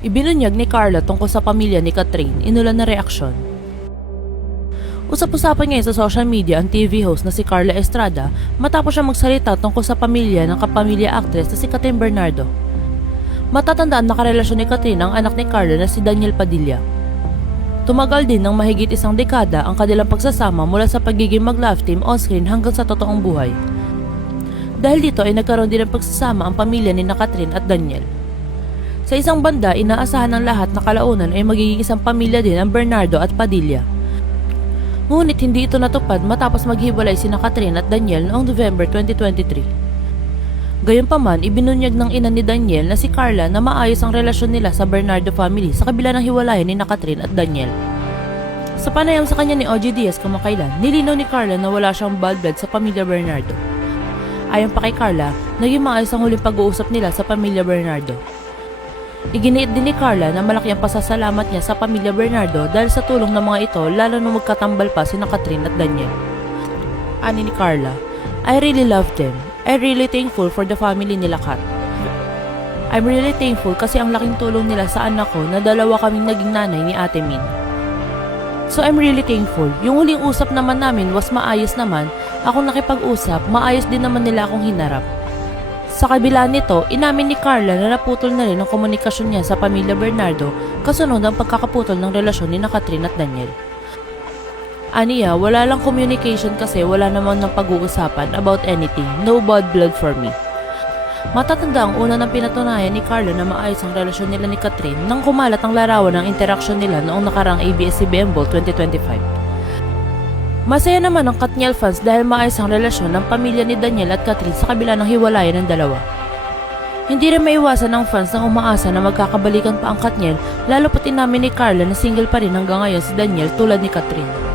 Ibinunyag ni Carla tungkol sa pamilya ni Catherine, inulan na reaksyon. Usap-usapan ngayon sa social media ang TV host na si Carla Estrada matapos siya magsalita tungkol sa pamilya ng kapamilya actress na si Catherine Bernardo. Matatandaan na karelasyon ni Catherine ang anak ni Carla na si Daniel Padilla. Tumagal din ng mahigit isang dekada ang kanilang pagsasama mula sa pagiging mag-love team on-screen hanggang sa totoong buhay. Dahil dito ay nagkaroon din ng pagsasama ang pamilya ni Catherine at Daniel. Sa isang banda, inaasahan ng lahat na kalaunan ay magiging isang pamilya din ang Bernardo at Padilla. Ngunit hindi ito natupad matapos maghiwalay sina Catherine at Daniel noong November 2023. Gayunpaman, ibinunyag ng ina ni Daniel na si Carla na maayos ang relasyon nila sa Bernardo family sa kabila ng hiwalayan ni Catherine at Daniel. Sa panayam sa kanya ni OG Diaz kamakailan, nilinaw ni Carla na wala siyang bad blood sa pamilya Bernardo. Ayon pa kay Carla, naging maayos ang huling pag-uusap nila sa pamilya Bernardo. Iginiit din ni Carla na malaki ang pasasalamat niya sa pamilya Bernardo dahil sa tulong ng mga ito lalo nung magkatambal pa sina Catherine at Daniel. Ani ni Carla, I really love them. I'm really thankful for the family nila Kat. I'm really thankful kasi ang laking tulong nila sa anak ko na dalawa kaming naging nanay ni Ate Min. So I'm really thankful. Yung huling usap naman namin was maayos naman. Ako nakipag-usap, maayos din naman nila akong hinarap. Sa kabila nito, inamin ni Carla na naputol na rin ang komunikasyon niya sa pamilya Bernardo kasunod ang pagkakaputol ng relasyon ni Catherine at Daniel. Aniya, wala lang communication kasi wala naman ng pag-uusapan about anything, no bad blood for me. Matatanda ang una ng pinatunayan ni Carla na maayos ang relasyon nila ni Catherine nang kumalat ang larawan ng interaksyon nila noong nakarang ABS-CBN Ball 2025. Masaya naman ang Katniel fans dahil maayos ang relasyon ng pamilya ni Daniel at Catherine sa kabila ng hiwalayan ng dalawa. Hindi rin maiwasan ng fans na umaasa na magkakabalikan pa ang Katniel lalo pat inamin ni Carla na single pa rin hanggang ngayon si Daniel tulad ni Catherine.